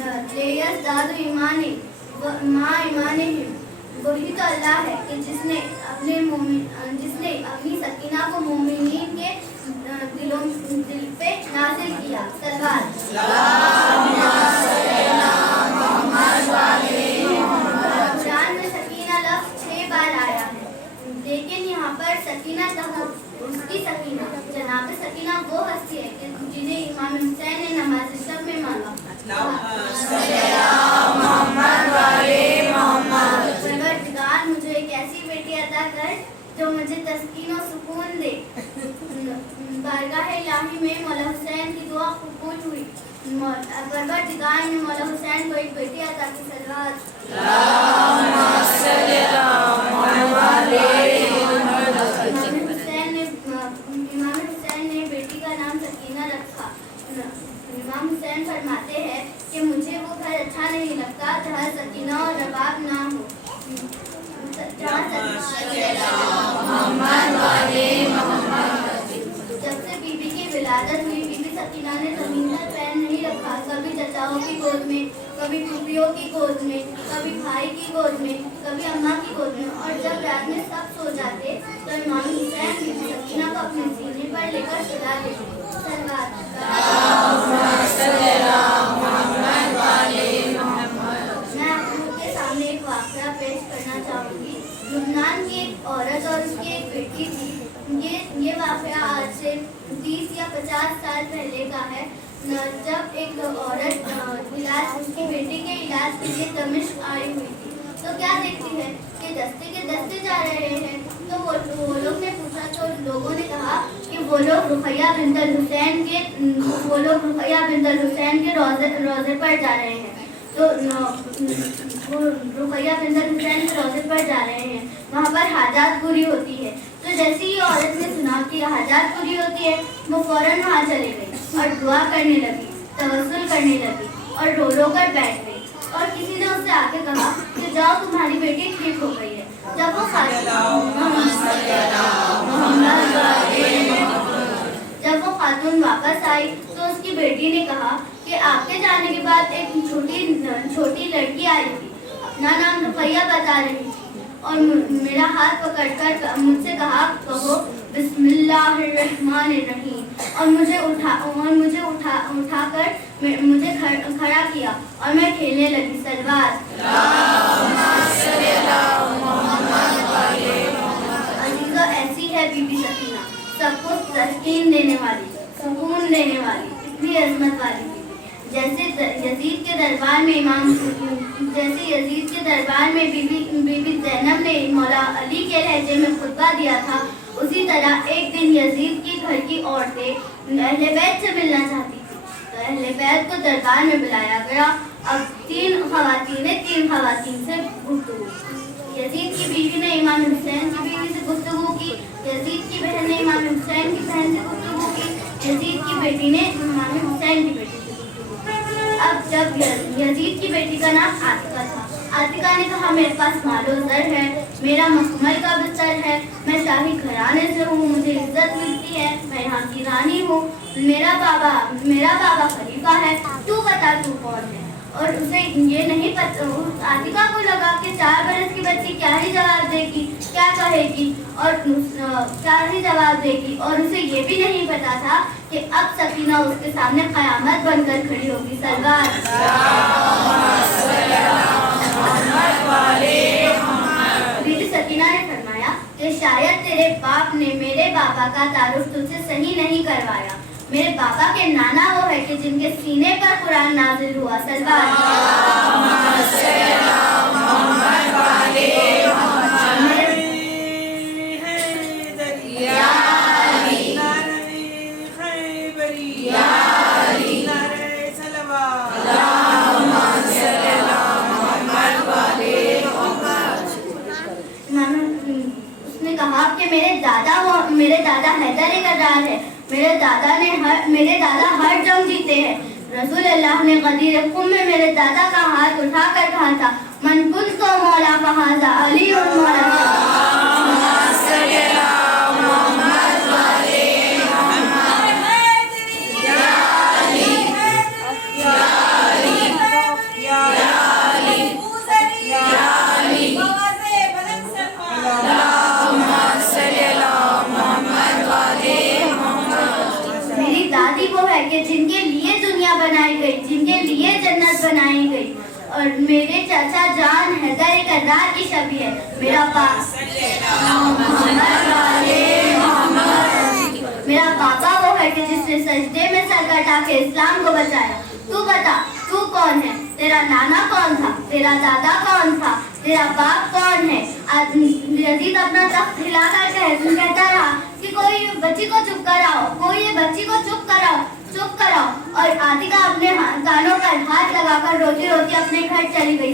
दादु ईमानी माँ ईमानी वही तो अल्लाह है कि जिसने अपनी सकीना को मोमिनीन के दिल पे नाज़िल किया। सल्लल्लाहु कुरान में सकीना लफ्ज़ 6 बार आया है, लेकिन यहाँ पर सकीना उसकी सकीना जनाब सकीना वो हस्ती है कि जिन्हें इमाम हुसैन ने नमाज शब में मांगा। परवरदिगार मुझे एक ऐसी बेटी अता कर जो मुझे तस्कीन और सुकून दे। बारगाह इलाही में मौला हुसैन की दुआ कबूल हुई। परवरदिगार ने मौला हुसैन को एक बेटी अता की। सल्लल्लाहु इमाम हुसैन ने बेटी का नाम सकीना रखा। इमाम हुसैन फरमाते हैं कि मुझे वो घर अच्छा नहीं लगता जहाँ सकीना और रबाब ना हो। जब से बीबी की विलादत हुई, बीबी सकीना ने जमीन पर पैर नहीं रखा। कभी चचाओं की गोद में, कभी फूफियों की गोद में, कभी भाई की गोद में, कभी अम्मा की गोद में। और जब रात में सब सो जाते तो इमाम हुसैन बीबी सकीना को अपने सीने पर लेकर सुला देते। मैं आपके सामने एक वाक़या पेश करना चाहूँगी। लुबनान की एक औरत और उसकी एक बेटी थी। ये वाक़या आज से 30 या 50 साल पहले का है। जब एक औरत उसकी बेटी के इलाज के लिए दमिश्क आई हुई थी, तो क्या देखती है कि दस्ते के दस्ते जा रहे हैं। तो वो लोग ने पूछा, तो लोगों ने कहा कि वो लोग रुक़ैया बिन्तुल हुसैन के रोज़े पर जा रहे हैं। तो वो रुक़ैया बिन्तुल हुसैन के रोज़े पर जा रहे हैं, वहाँ पर हाजात पूरी होती है। तो जैसे ही औरत ने सुना कि हाजात पूरी होती है, वो फ़ौरन वहाँ चली गई और दुआ करने लगी, तवस्सुल करने लगी और रो रो कर बैठ गई। और किसी ने उससे आके कहा कि जाओ तुम्हारी बेटी ठीक हो गई है। जब वो खातून वापस आई तो उसकी बेटी ने कहा कि आपके जाने के बाद एक छोटी लड़की आई थी, अपना नाम रुक़ैया बता रही थी और मेरा हाथ पकड़कर मुझसे कहा कहो बिस्मिल्लाहिर्रहमानिर्रहीम और मुझे उठाकर मुझे खड़ा किया और मैं खेलने लगी। सलवात अजीज़ो, ऐसी है बीबी सकीना, सबको तस्कीन देने वाली, सुकून देने वाली, इतनी अज़मत वाली। जैसे यजीद के दरबार में बीबी ज़ैनब ने मौला अली के लहजे में खुतबा दिया था, उसी तरह एक दिन यजीद की घर की औरतें अहले बैत से मिलना चाहती थी। तो अहले बैत को दरबार में बुलाया गया। अब 3 ख़वातीन से गुफ्तगू। यजीद की बीवी ने इमाम हुसैन की बीवी से गुफ्तगू की, यजीद की बहन ने इमाम हुसैन की बहन से गुफ्तगू की, यजीद की बेटी ने इमाम हुसैन की बेटी से गुफ्तगू की। अब जब यजीद की बेटी का नाम आतिका था, आतिका ने कहा मेरे पास मालो ज़र है, मेरा मखमल का बिस्तर है, मैं शाही घराने से हूँ, मुझे इज्जत मिलती है, मैं यहाँ की रानी हूँ, मेरा बाबा खलीफा है, तू बता तू कौन है। और उसे ये नहीं पता, आतिका को लगा कि 4 बरस की बच्ची क्या ही जवाब देगी, क्या कहेगी और क्या ही जवाब देगी। और उसे ये भी नहीं पता था कि अब सकीना उसके सामने क़यामत बनकर खड़ी होगी। सल्लल्लाहु बीबी सकीना ने फरमाया कि शायद तेरे बाप ने मेरे बाबा का तारुफ तुझसे सही नहीं करवाया। मेरे बाबा के नाना वो है कि जिनके सीने पर कुरान नाजिल हुआ। सल्लल्लाहु उसने कहा कि मेरे दादा हैदर कररार है, मेरे दादा हर जंग जीते हैं। रसूल अल्लाह ने गदीर कुम में मेरे दादा का हाथ उठाकर कहा था, मन कुंतो मौला फहाजा अली और मौला। जिनके लिए जन्नत बनाई गई। और मेरे चाचा जान हैदर कर्रार की छवि है। मेरा पापा वो है कि जिसने सजदे में सर कटा के इस्लाम को बचाया। तू बता, तू कौन है? तेरा नाना कौन था? तेरा दादा कौन था? तेरा बाप कौन है? यजीद अपना तख्त हिलाकर कहता रहा कि कोई बच्ची को चुप कराओ, कोई ये बच्ची को चुप कराओ। और आतिका अपने कानों पर हाथ लगाकर रोती रोती अपने घर चली गई।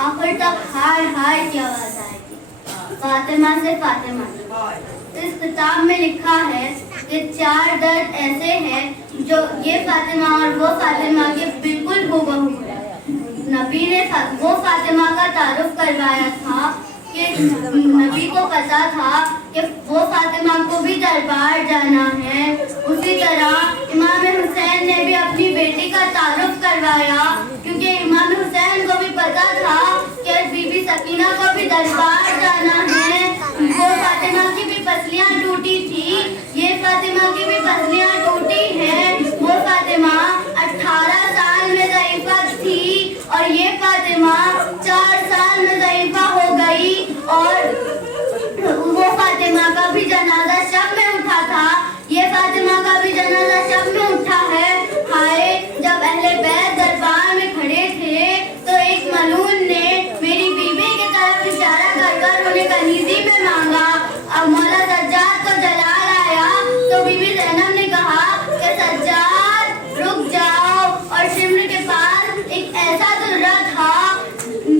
आखिर तक हाय हाय की आवाज आएगी। फातिमा से फातिमा। इस किताब में लिखा है कि 4 दर्द ऐसे हैं जो ये फातिमा और वो फातिमा के बिल्कुल हूबहू है। नबी ने वो फातिमा का तारुफ करवाया था कि नबी को पता था कि वो फातिमा को भी दरबार जाना है। उसी तरह इमाम हुसैन ने भी अपनी बेटी का तारुफ करवाया, क्योंकि इमाम हुसैन को भी पता था कि बीबी सकीना को भी दरबार जाना है। वो फातिमा की भी पसलियां टूटी थी, ये फातिमा की भी पसलियां टूटी है। वो फातिमा 18 साल में ज़ईफ़ा थी और ये फातिमा 4 साल में ज़ईफ़ा हो गई। और वो फातिमा का भी जनाजा शब में उठा था, ये फातिमा का भी जनाजा शब में उठा है। हाय, जब अहले बैत दरबार में खड़े थे तो एक मलून ने मेरी बीबी की तरफ इशारा कर उन्हें कनीज़ी में मांगा। अब मौला सज्जाद को जलाल आया तो बीबी ज़ैनब ने कहा कि सज्जाद रुक जाओ। और शिम्र के पास एक ऐसा दुर्रा था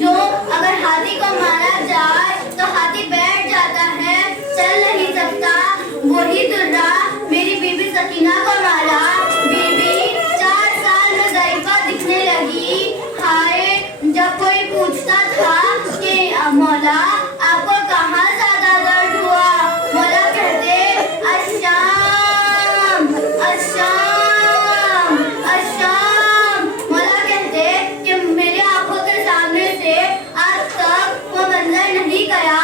जो अगर हाथी को मारा जाए तो हाथी बैठ जाता है, चल नहीं सकता। वही दुर्रा मेरी बीबी सकीना को मारा। बीबी 4 साल में ज़ईफ़ा दिखने लगी। हाय, जब कोई पूछता था कि मौला आपको कहाँ ज्यादा दर्द हुआ, मौला कहते अश्शाम अश्शाम अश्शाम। मौला कहते कि मेरे आंखों के सामने से आज तक वो मंजर नहीं गया।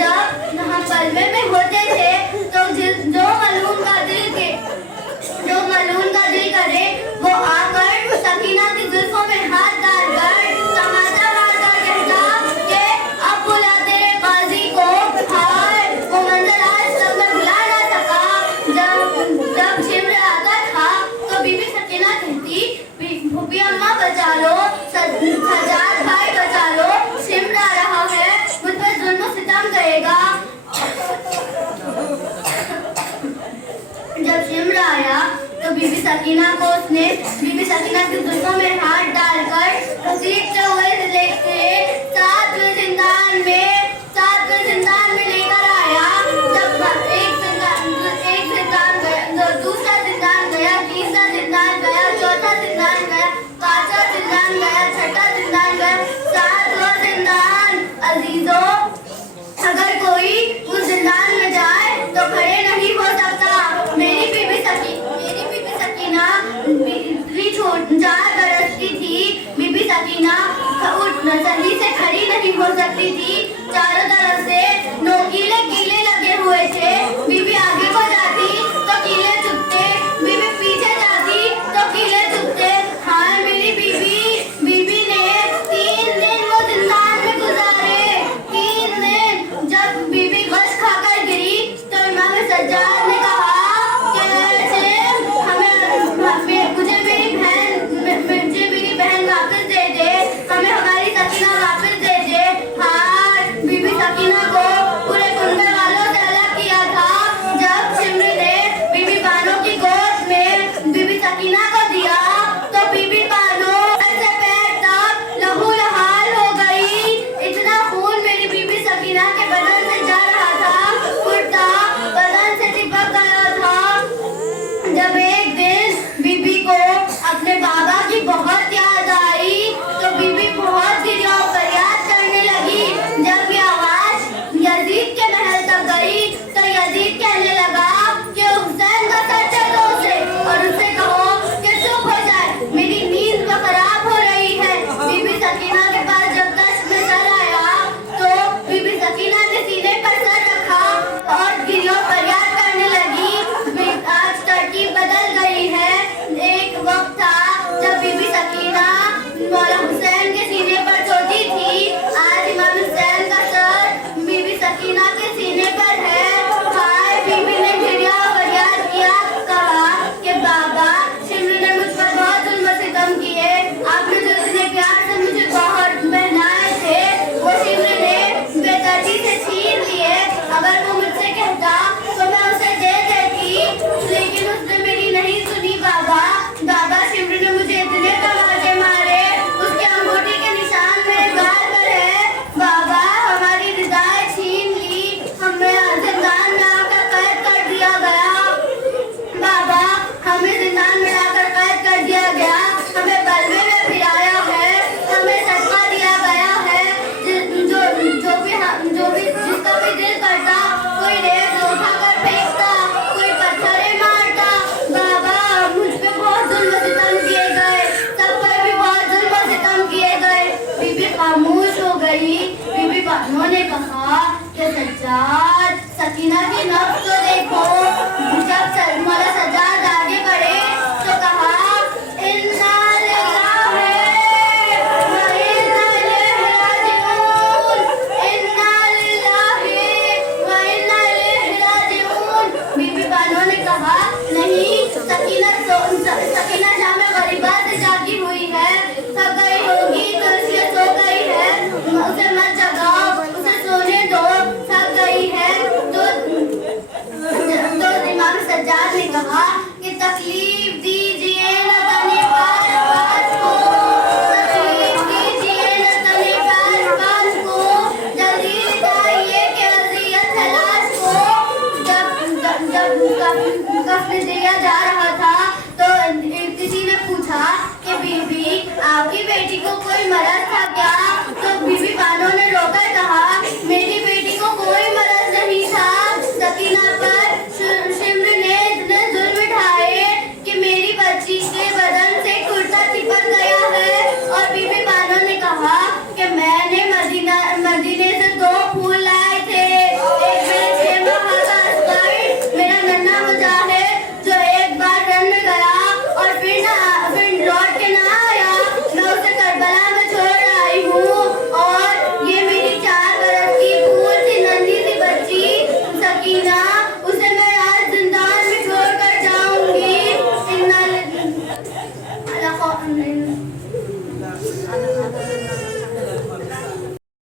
जब हम बलवे में होते थे तो जो मलून का दिल करे वो आकर सकीना की जुल्फों में हाथ डालकर तमाचा मारकर कहता कि अब बुला तेरे काजी को। हाय, वो मंजर आज तक मैं भुला ना सका। जब शिम्र आता था तो बीबी सकीना कहती, भूपी अम्मा बचा लो, सज्जाद भाई बचा लो, शिम्र आ रहा है, मुझ पर जुल्म सितम करेगा। जब शिम्र आया तो बीबी सकीना की जुल्फों में हाथ डालकर घसीटते हुए लेके 7वें जिंदान में लेकर आया। जब एक जिंदान गया, दूसरा जिंदान गया, तीसरा जिंदान गया, चौथा जिंदान गया, 5वां जिंदान गया, 6वां जिंदान गया, 7वां जिंदान। अजीजों, अगर कोई उस जिंदान में जाए तो खड़े नहीं हो सकता। मेरी बीबी सकीना 4 बरस की थी। बीबी सकीना सही से खड़ी नहीं हो सकती थी। चारों तरफ से नोकीले कीले लगे हुए थे। बीबी आगे को जाती तो कीले चुभते, बीबी पीछे जाती तो कीले चुभते। हाँ, मेरी बीबी ने 3 दिन वो जिंदान में गुजारे। 3 दिन। जब बीबी गश खाकर गिरी तो उन्होंने कहा नहीं, सकीना जामे गरीबा से जागी हुई है, थक गई होगी तो इसलिए सो गई है, उसे मत जगाओ, उसे सोने दो, थक गई है। तो इमाम सज्जाद ने कहा कि तकलीफ दीजिए न तने पास को, तकलीफ दीजिए न तने पास को, जल्दी बताइए कि वसीयत है लाश को। जब कफन दिया जा रहा था तो किसी ने पूछा कि बीबी आपकी बेटी को कोई मरज था क्या? तो